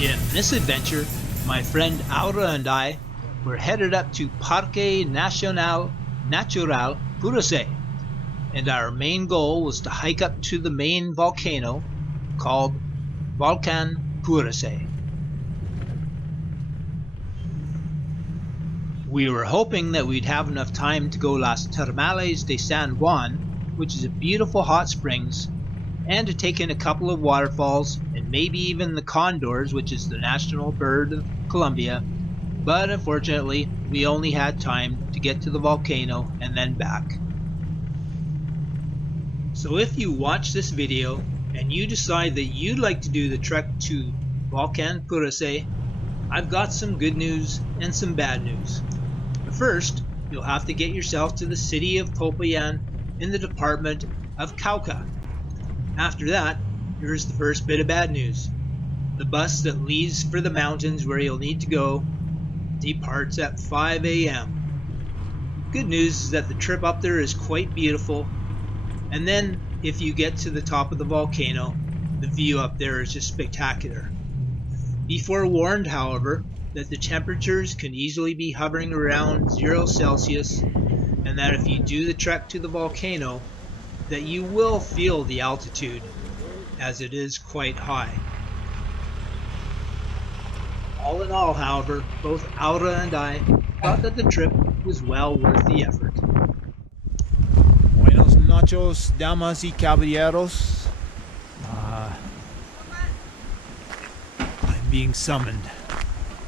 In this adventure, my friend Aura and I were headed up to Parque Nacional Purace, and our main goal was to hike up to the main volcano called Volcan Purace. We were hoping that we'd have enough time to go Las Termales de San Juan, which is a beautiful hot springs, and to take in a couple of waterfalls and maybe even the condors, which is the national bird of Colombia, but unfortunately we only had time to get to the volcano and then back. So if you watch this video and you decide that you'd like to do the trek to Volcan Purace, I've got some good news and some bad news. But first, you'll have to get yourself to the city of Popayan in the department of Cauca. After that, here's the first bit of bad news. The bus that leaves for the mountains where you'll need to go departs at 5 a.m. Good news is that the trip up there is quite beautiful, and then if you get to the top of the volcano, the view up there is just spectacular. Be forewarned, however, that the temperatures can easily be hovering around 0 Celsius, and that if you do the trek to the volcano, that you will feel the altitude, as it is quite high. All in all, however, both Aura and I thought that the trip was well worth the effort. Buenos noches, damas y caballeros. I'm being summoned.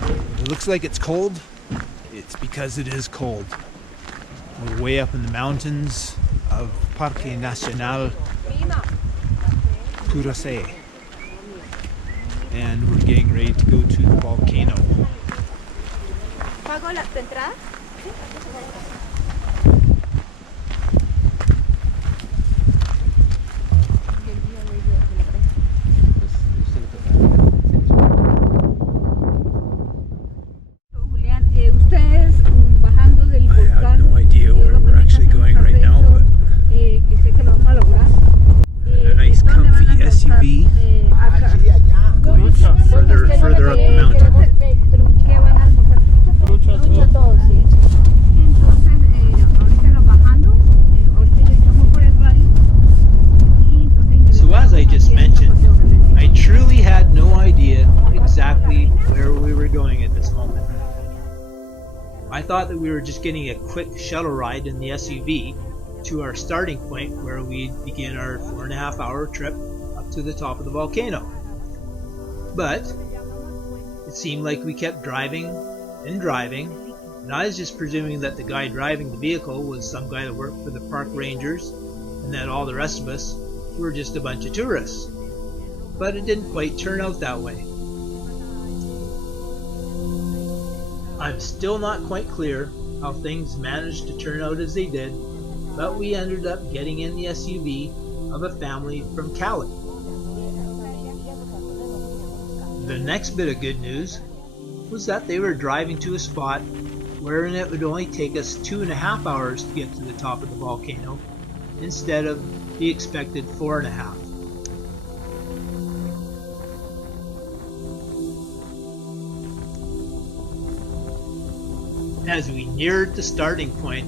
It looks like it's cold. It's because it is cold. We're way up in the mountains of Parque Nacional Purace, and we're getting ready to go to the volcano. ¿Pago la entrada? Julián, ustedes bajando del volcán. I have no idea where we're actually going right now, but que sé que lo vamos a lograr. a nice comfy SUV going further up the mountain. ¿Qué van a almorzar? Trucha todos, sí. Entonces, ahorita nos bajando, ahorita ya estamos por el radio. So as I just mentioned, I truly had no idea exactly where we were going at this moment. I thought that we were just getting a quick shuttle ride in the SUV to our starting point where we'd begin our 4.5 hour trip up to the top of the volcano. But it seemed like we kept driving and driving, and I was just presuming that the guy driving the vehicle was some guy that worked for the park rangers and that all the rest of us were just a bunch of tourists. But it didn't quite turn out that way. I'm still not quite clear how things managed to turn out as they did, but we ended up getting in the SUV of a family from Cali. The next bit of good news was that they were driving to a spot wherein it would only take us 2.5 hours to get to the top of the volcano instead of the expected 4.5. As we neared the starting point,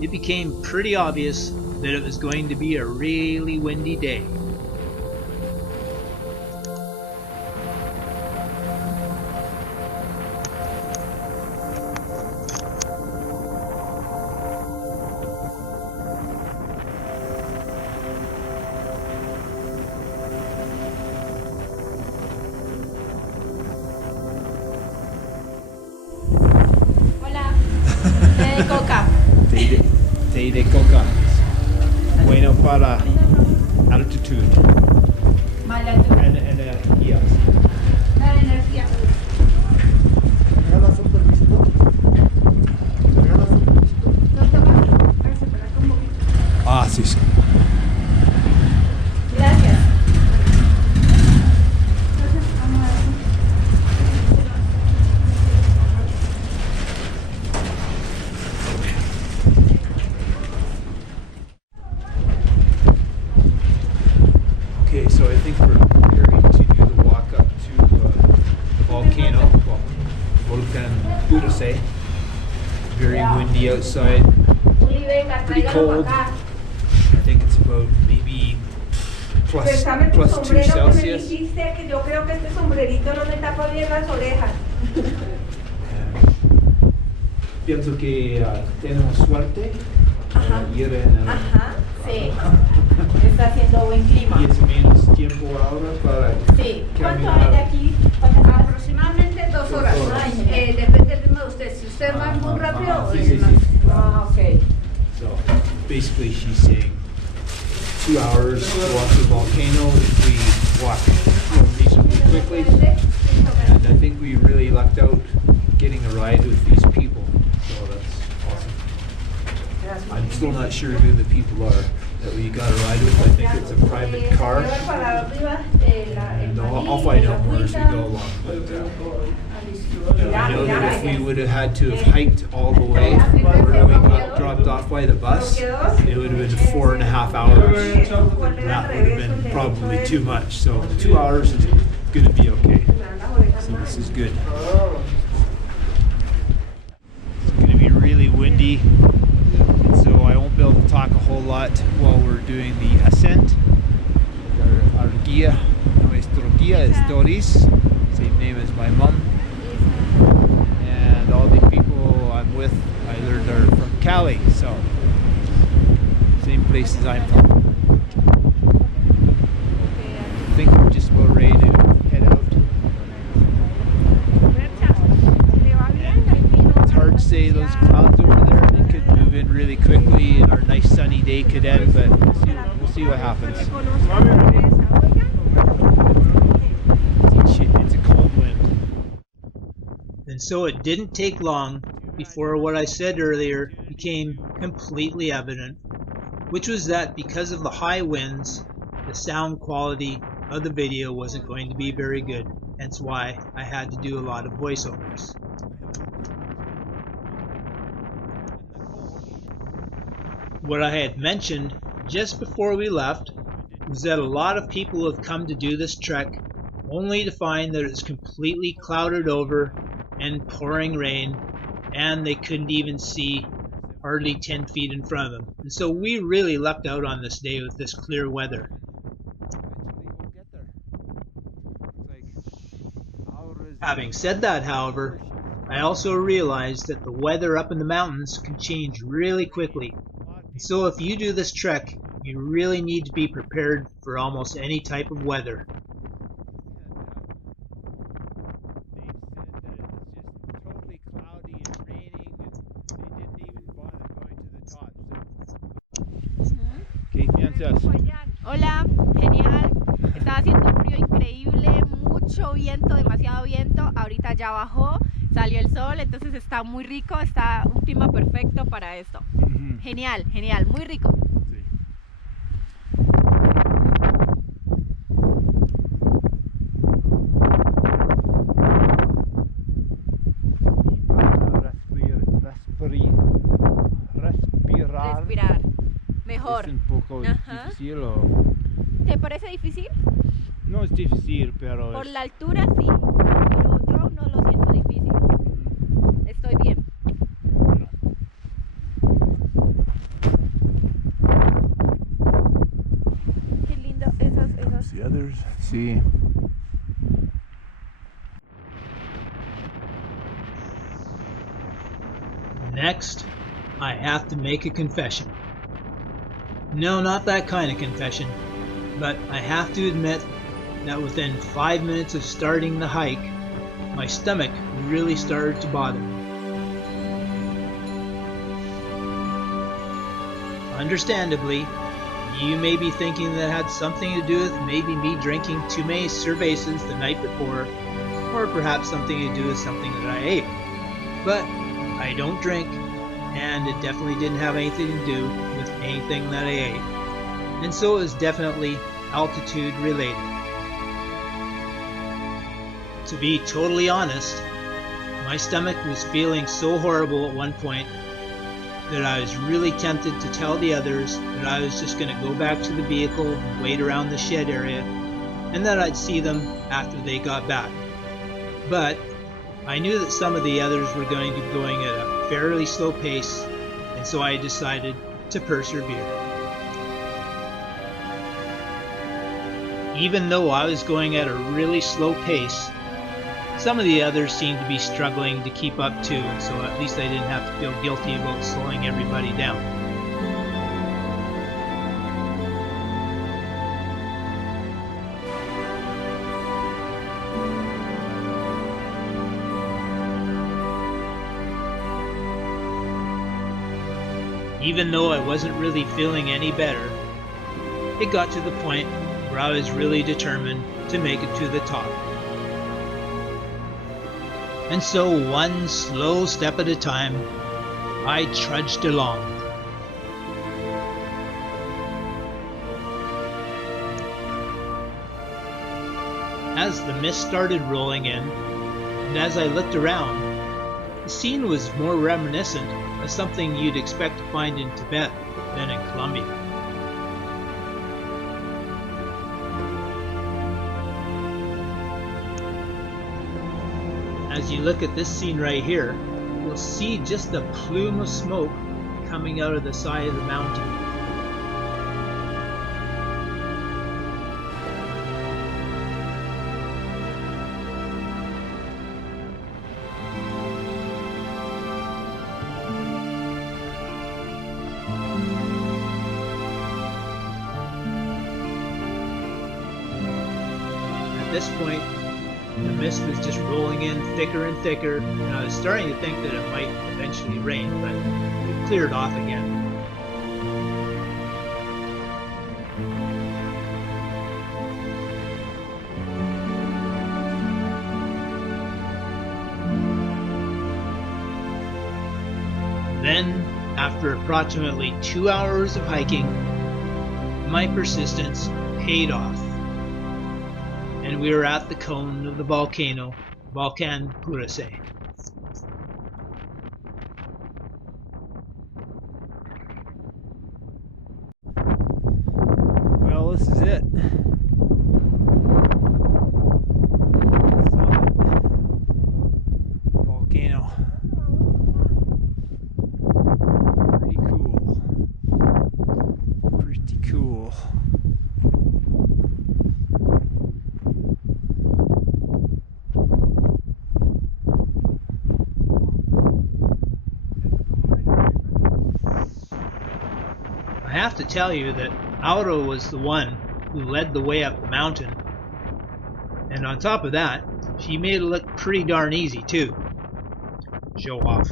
it became pretty obvious that it was going to be a really windy day. Hola, de Coca. Té de coca. Bueno para altitude. Mala altura. Energías. La energía. ¿No toma? Para separar un poquito. Ah, sí, sí. Gracias. Entonces, vamos a ver. Okay, so I think we're Purace. Very windy outside. Pretty cold. I think it's about maybe plus 2 Celsius. Pienso que tenemos suerte ir en el... Sí, está haciendo buen clima. Y es menos tiempo ahora para Sí, ¿cuánto caminar. hay de aquí? Aproximadamente 2 horas. Depende del ritmo de usted. Si usted va muy rápido o sí. Ah, ok. So basically she's saying 2 hours to walk the volcano if we walk reasonably quickly. And I think we really lucked out getting a ride with these people. So that's awesome. I'm still not sure who the people are that we got a ride with. I think it's a private car. And I'll find out more as we go along. But I know that if we would have had to have hiked all the way where we got dropped off by the bus, it would have been 4.5 hours. That would have been probably too much. So 2 hours is going to be okay. So this is good. It's going to be really windy, and so I won't be able to talk a whole lot while we're doing the ascent. Our guía, nuestro guía is Doris, same name as my mom. And all the people I'm with, I learned are from Cali, so same place as I'm from. I think we're just about ready to head out. It's hard to say, those clouds over there, they could move in really quickly and our nice sunny day could end, but we'll see what happens. It's a cold wind. And so it didn't take long before what I said earlier became completely evident, which was that because of the high winds, the sound quality of the video wasn't going to be very good, hence why I had to do a lot of voiceovers. What I had mentioned just before we left was that a lot of people have come to do this trek only to find that it's completely clouded over and pouring rain, and they couldn't even see hardly 10 feet in front of them. And so we really lucked out on this day with this clear weather. Eventually we'll get there. Looks like hours. Having said that, however, I also realized that the weather up in the mountains can change really quickly. And so if you do this trek, you really need to be prepared for almost any type of weather. They said that it was just totally cloudy and raining, and they didn't even bother going to the top. So, ¿qué piensas? Hola, genial. Está haciendo un frío increíble, mucho viento, demasiado viento. Ahorita ya bajó, salió el sol, entonces está muy rico, está un clima perfecto para esto. Genial, genial, muy rico. Sí. Respirar mejor. Es un poco difícil o... ¿Te parece difícil? No es difícil, pero Por la altura sí, pero yo no lo siento difícil. Estoy bien. Bueno. Qué lindo esos. The others. Sí. Next, I have to make a confession. No, not that kind of confession, but I have to admit that within 5 minutes of starting the hike, my stomach really started to bother me. Understandably, you may be thinking that had something to do with maybe me drinking too many cervezas the night before, or perhaps something to do with something that I ate. But I don't drink, and it definitely didn't have anything to do with anything that I ate. And so it was definitely altitude related. To be totally honest, my stomach was feeling so horrible at one point that I was really tempted to tell the others that I was just going to go back to the vehicle and wait around the shed area, and that I'd see them after they got back. But I knew that some of the others were going to be going at a fairly slow pace, and so I decided to persevere. Even though I was going at a really slow pace, some of the others seemed to be struggling to keep up too, and so at least I didn't have to feel guilty about slowing everybody down. Even though I wasn't really feeling any better, it got to the point where I was really determined to make it to the top. And so, one slow step at a time, I trudged along. As the mist started rolling in, and as I looked around, the scene was more reminiscent of something you'd expect to find in Tibet than in Colombia. As you look at this scene right here, you'll see just a plume of smoke coming out of the side of the mountain. At this point, the mist was just rolling in thicker and thicker, and I was starting to think that it might eventually rain, but it cleared off again. Then, after approximately 2 hours of hiking, my persistence paid off, and we were at the cone of the volcano, Volcan Purace. Well, this is it. Volcano. Pretty cool. Pretty cool. I have to tell you that Aura was the one who led the way up the mountain, and on top of that, she made it look pretty darn easy too. Show off.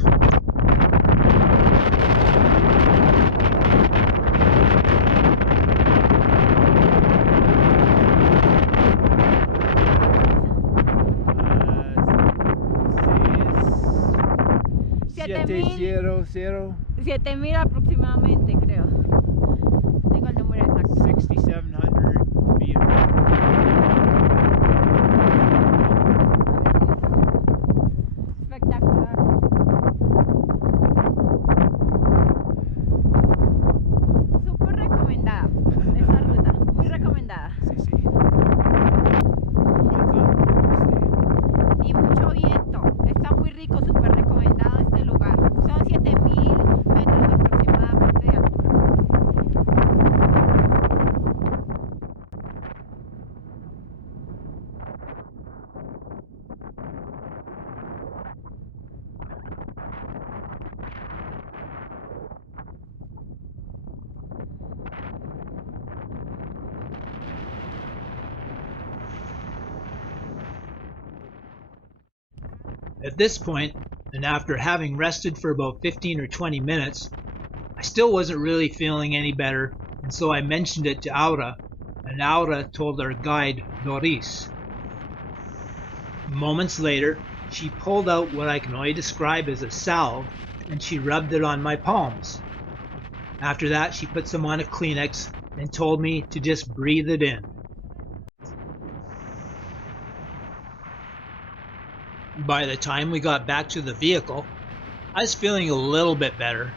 $7,000. 7,000 aproximadamente, creo. Tengo el número exacto. 6,700 meters. Espectacular. Súper recomendada esa ruta, muy recomendada. Sí, sí. Y mucho viento, está muy rico, súper recomendado este lugar. Son 7,000 metros aproximadamente de altura. At this point, and after having rested for about 15 or 20 minutes, I still wasn't really feeling any better, and so I mentioned it to Aura, and Aura told our guide, Doris. Moments later, she pulled out what I can only describe as a salve, and she rubbed it on my palms. After that, she put some on a Kleenex and told me to just breathe it in. By the time we got back to the vehicle, I was feeling a little bit better,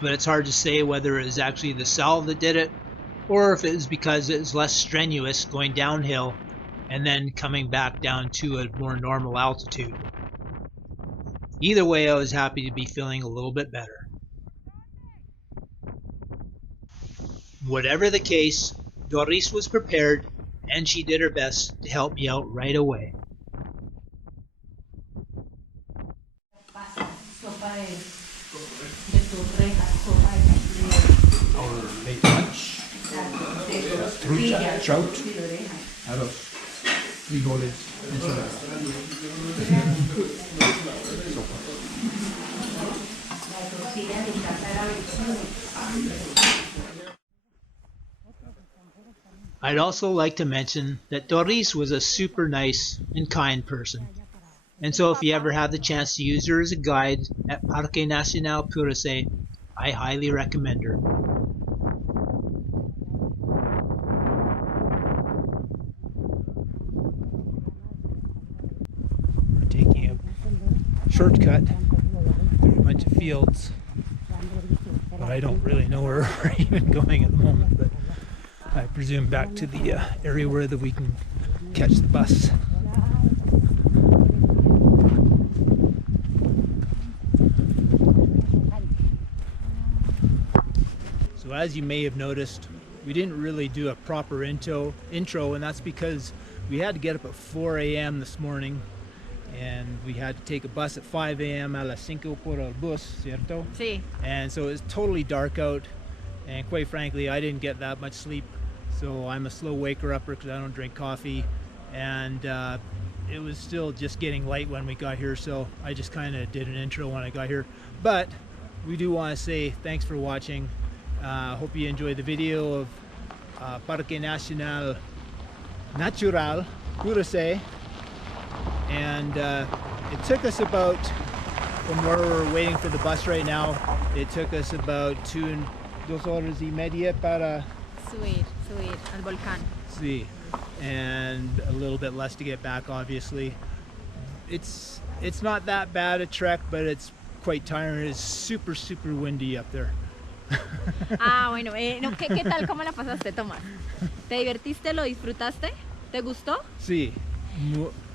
but it's hard to say whether it was actually the salve that did it, or if it was because it was less strenuous going downhill and then coming back down to a more normal altitude. Either way, I was happy to be feeling a little bit better. Whatever the case, Doris was prepared and she did her best to help me out right away. Our late lunch. Trucha, trout, arroz, frijoles, ensalada. I'd also like to mention that Doris was a super nice and kind person. And so if you ever have the chance to use her as a guide at Parque Nacional Purace, I highly recommend her. We're taking a shortcut through a bunch of fields, but I don't really know where we're even going at the moment, but I presume back to the area where we can catch the bus. So as you may have noticed, we didn't really do a proper intro, and that's because we had to get up at 4 a.m. this morning, and we had to take a bus at 5 a.m. a las 5 por el bus, ¿cierto? Sí. And so it was totally dark out, and quite frankly, I didn't get that much sleep. So I'm a slow waker-upper because I don't drink coffee, and it was still just getting light when we got here, so I just kind of did an intro when I got here. But we do want to say thanks for watching. Hope you enjoyed the video of Parque Nacional Purace, and it took us about, from where we're waiting for the bus right now, it took us about 2 horas y media para Subir al volcán. see, and a little bit less to get back. Obviously, it's not that bad a trek, but it's quite tiring. It's super windy up there. Ah, bueno, no, ¿qué tal? ¿Cómo la pasaste, Tomás? ¿Te divertiste? ¿Lo disfrutaste? ¿Te gustó? Sí,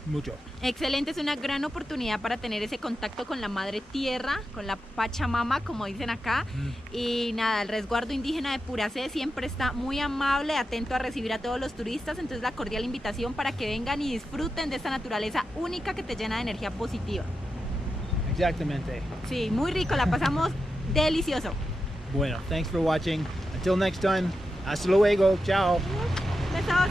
mucho. Excelente, es una gran oportunidad para tener ese contacto con la madre tierra, con la Pachamama, como dicen acá. Y nada, el resguardo indígena de Purace siempre está muy amable, atento a recibir a todos los turistas, entonces la cordial invitación para que vengan y disfruten de esta naturaleza única que te llena de energía positiva. Exactamente. Sí, muy rico, la pasamos delicioso. Bueno, thanks for watching. Until next time, hasta luego. Ciao. Besos.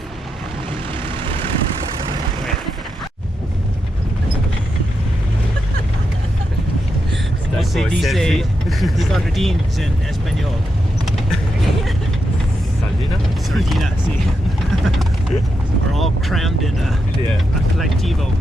¿Cómo se dice sardines en español? Sardina? Sardina, sí. We're all crammed in a colectivo.